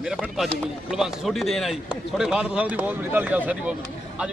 ਮੇਰਾ ਪਿੰਡ ਤਾਜੂ ਜੀ, ਕੁਲਵੰਤ ਛੋਟੀ ਦੇਣ ਆ ਜੀ ਤੁਹਾਡੇ ਫਾਦਰ ਸਾਹਿਬ ਦੀ ਬਹੁਤ ਬੜੀ ਧਾਲੀ ਆ ਸਾਡੀ ਬਹੁਤ ਅੱਜ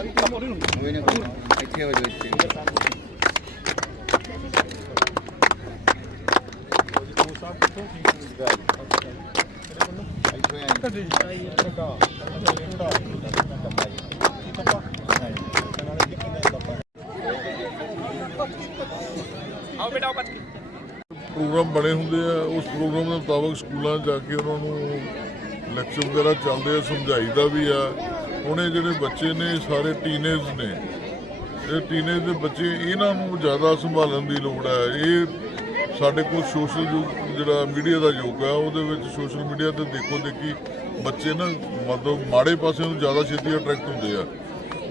ਕੋਈ ਨਾ ਕੋਈ ਨਾ, ਇੱਥੇ ਹੋ ਜਾਓ ਇੱਥੇ ਇੱਥੇ ਆ ਆਓ ਪ੍ਰੋਗਰਾਮ ਬਣੇ ਹੁੰਦੇ ਆ ਉਸ ਪ੍ਰੋਗਰਾਮ ਦੇ ਮੁਤਾਬਕ ਸਕੂਲਾਂ 'ਚ ਜਾ ਕੇ ਉਹਨਾਂ ਨੂੰ ਲੈਕਚਰ ਵਗੈਰਾ ਚੱਲਦੇ ਆ ਸਮਝਾਈਦਾ ਵੀ ਆ। ਹੁਣ ਜਿਹੜੇ ਬੱਚੇ ਨੇ, ਸਾਰੇ ਟੀਨੇਜ ਨੇ। ਇਹ ਟੀਨੇਜ ਦੇ ਬੱਚੇ, ਇਹਨਾਂ ਨੂੰ ਜ਼ਿਆਦਾ ਸੰਭਾਲਣ ਦੀ ਲੋੜ ਹੈ। ਇਹ ਸਾਡੇ ਕੋਲ ਸੋਸ਼ਲ ਜਿਹੜਾ ਮੀਡੀਆ ਦਾ ਯੁੱਗ ਆ ਉਹਦੇ ਵਿੱਚ ਸੋਸ਼ਲ ਮੀਡੀਆ ਤੇ ਦੇਖੋ ਦੇਖੀ ਬੱਚੇ ਨਾ, ਮਤਲਬ ਮਾੜੇ ਪਾਸੇ ਨੂੰ ਜ਼ਿਆਦਾ ਛੇਤੀ ਅਟਰੈਕਟ ਹੁੰਦੇ ਆ।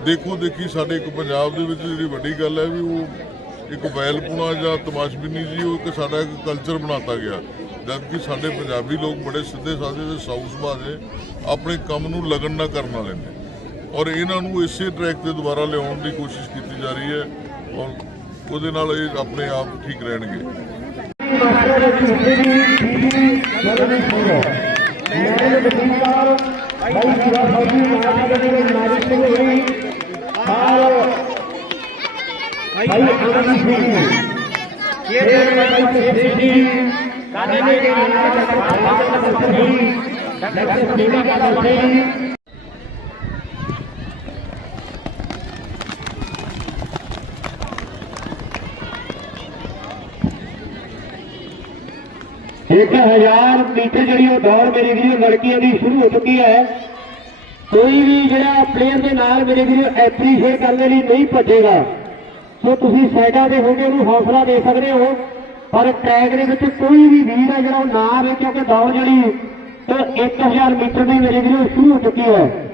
ਦੇਖੋ ਦੇਖੀ ਸਾਡੇ ਇੱਕ ਪੰਜਾਬ ਦੇ ਵਿੱਚ ਜਿਹੜੀ ਵੱਡੀ ਗੱਲ ਹੈ ਵੀ ਉਹ ਇੱਕ ਵੈਲਪੁਣਾ ਜਾਂ ਤਮਾਸ਼ਬੀਨੀ ਜੀ, ਉਹ ਇੱਕ ਸਾਡਾ ਇੱਕ ਕਲਚਰ ਬਣਾਤਾ ਗਿਆ। ਜਦਕਿ ਸਾਡੇ ਪੰਜਾਬੀ ਲੋਕ ਬੜੇ ਸਿੱਧੇ ਸਾਦੇ ਤੇ ਸਾਊ ਸੁਭਾਅ ਦੇ ਆਪਣੇ ਕੰਮ ਨੂੰ ਲਗਨ ਨਾ ਕਰਨ ਵਾਲੇ ਨੇ। ਔਰ ਇਹਨਾਂ ਨੂੰ ਇਸੇ ਟਰੈਕ ਤੇ ਦੁਬਾਰਾ ਲਿਆਉਣ ਦੀ ਕੋਸ਼ਿਸ਼ ਕੀਤੀ ਜਾ ਰਹੀ ਹੈ ਔਰ ਉਹਦੇ ਨਾਲ ਇਹ ਆਪਣੇ ਆਪ ਠੀਕ ਰਹਿਣਗੇ। ਇੱਕ ਹਜ਼ਾਰ ਮੀਟਰ ਜਿਹੜੀ ਉਹ ਦੌੜ ਮੇਰੇ ਵੀਰ ਲੜਕੀਆਂ ਦੀ ਸ਼ੁਰੂ ਹੋ ਚੁੱਕੀ ਹੈ। ਕੋਈ ਵੀ ਜਿਹੜਾ ਪਲੇਅਰ ਦੇ ਨਾਲ ਮੇਰੇ ਵੀਰ ਐਪਰੀਸ਼ੀਏਟ ਕਰਨ ਲਈ ਨਹੀਂ ਭੱਜੇਗਾ। ਸੋ ਤੁਸੀਂ ਸਾਈਡਾਂ ਦੇ ਹੋਗੇ ਉਹਨੂੰ ਹੌਸਲਾ ਦੇ ਸਕਦੇ ਹੋ। ਪਰ ਟੈਗ ਦੇ ਵਿੱਚ ਕੋਈ ਵੀ ਵੀਰ ਹੈ ਜਿਹੜਾ ਉਹ ਨਾ ਵੇ ਕਿਉਂਕਿ ਦੌੜ ਜਿਹੜੀ ਉਹ 1000 ਮੀਟਰ ਦੀ ਮੇਰੇ ਵੀਰੋ ਸ਼ੁਰੂ ਹੋ ਚੁੱਕੀ ਹੈ।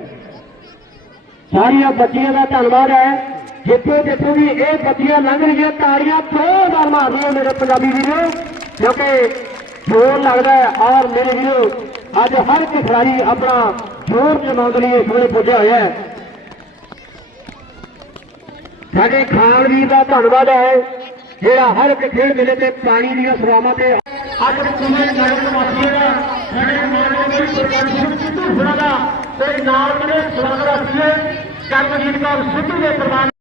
ਸਾਰੀਆਂ ਬੱਚੀਆਂ ਦਾ ਧੰਨਵਾਦ ਹੈ। ਜਿੱਥੇ ਜਿੱਥੇ ਵੀ ਇਹ ਬੱਚੀਆਂ ਲੰਘ ਰਹੀਆਂ ਤਾੜੀਆਂ ਜ਼ੋਰਦਾਰ ਮਾਰਦੀਆਂ ਮੇਰੇ ਪੰਜਾਬੀ ਵੀਰੋ। ਕਿਉਂਕਿ ਜ਼ੋਰ ਲੱਗਦਾ ਹੈ। ਔਰ ਮੇਰੇ ਵੀਰੋ, ਅੱਜ ਹਰ ਇੱਕ ਖਿਡਾਰੀ ਆਪਣਾ ਜ਼ੋਰ ਜਮਾਉਣ ਲਈ ਇਸ ਵੇਲੇ ਪੁੱਜਿਆ ਹੋਇਆ ਹੈ। ਸਾਡੇ ਖਾਨ ਵੀਰ ਦਾ ਧੰਨਵਾਦ ਹੈ, ਜਿਹੜਾ ਹਰ ਇੱਕ ਖੇਡ ਮੇਲੇ ਤੇ ਪਾਣੀ ਦੀਆਂ ਸੇਵਾਵਾਂ ਤੇ ਅੱਜ ਕੁਮੇ ਨਗਰ ਨਿਵਾਸੀਆਂ ਦਾ ਸਾਡੇ ਮਾਨਯੋਗ ਸਰਕਾਰ ਸਿੱਧੂ ਹੁਣਾਂ ਦਾ ਤੇ ਨਾਲ ਮੇਰੇ ਸਵਾਗਤ ਰਾਖੀਏ ਕਰਮਜੀਤ ਕੌਰ ਸਿੱਧੂ ਦੇ ਪ੍ਰਧਾਨ